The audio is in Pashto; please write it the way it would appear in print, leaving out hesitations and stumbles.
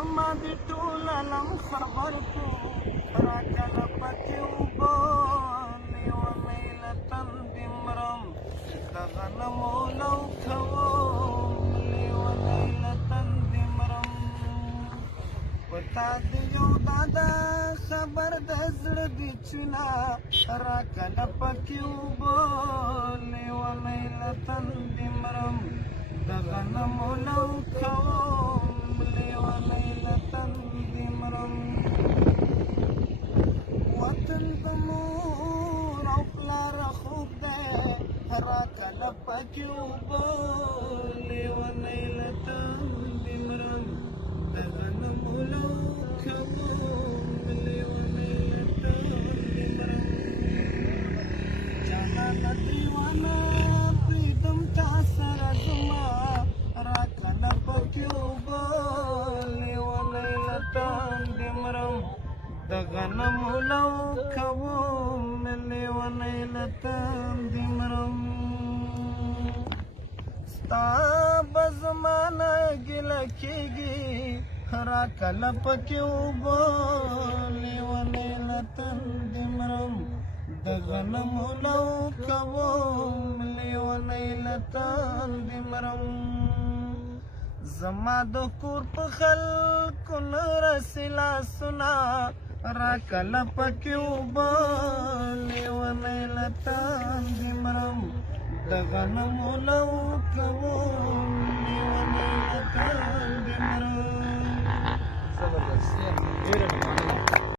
زما د ټول عالم خبر کو راکله پکې اوبه لیونی له تندې مرم د غنمو لو کوم لیونی له تندې مرم په تا د یو دادا خبر د زړه د چونه راکله پکې اوبه لیونی له تندې مرم د غنمو لو کوم لیونی له تندې مرم وطن د مور او پلار خوب دی راکله پکې اوبه لیونی له تندې مرم د غنمو لو کوم لیونی له تندې مرم جانانه دیوانه پریدم تا سره زما راکله پکې اوبه لیونی له تندې مرم د غنمو لو کوم لیونی له تندې مرم ستا به زما نه ګیله کېږي راکله پکې اوبه لیونی له تندې مرم د غنمو لو کوم لیونی له تندې مرم زما د کور په خلکو نه رسي لاسونه راکله پکې اوبه لیونی له تندې مرم د غنمو لو کوم لیونی له تندې مرم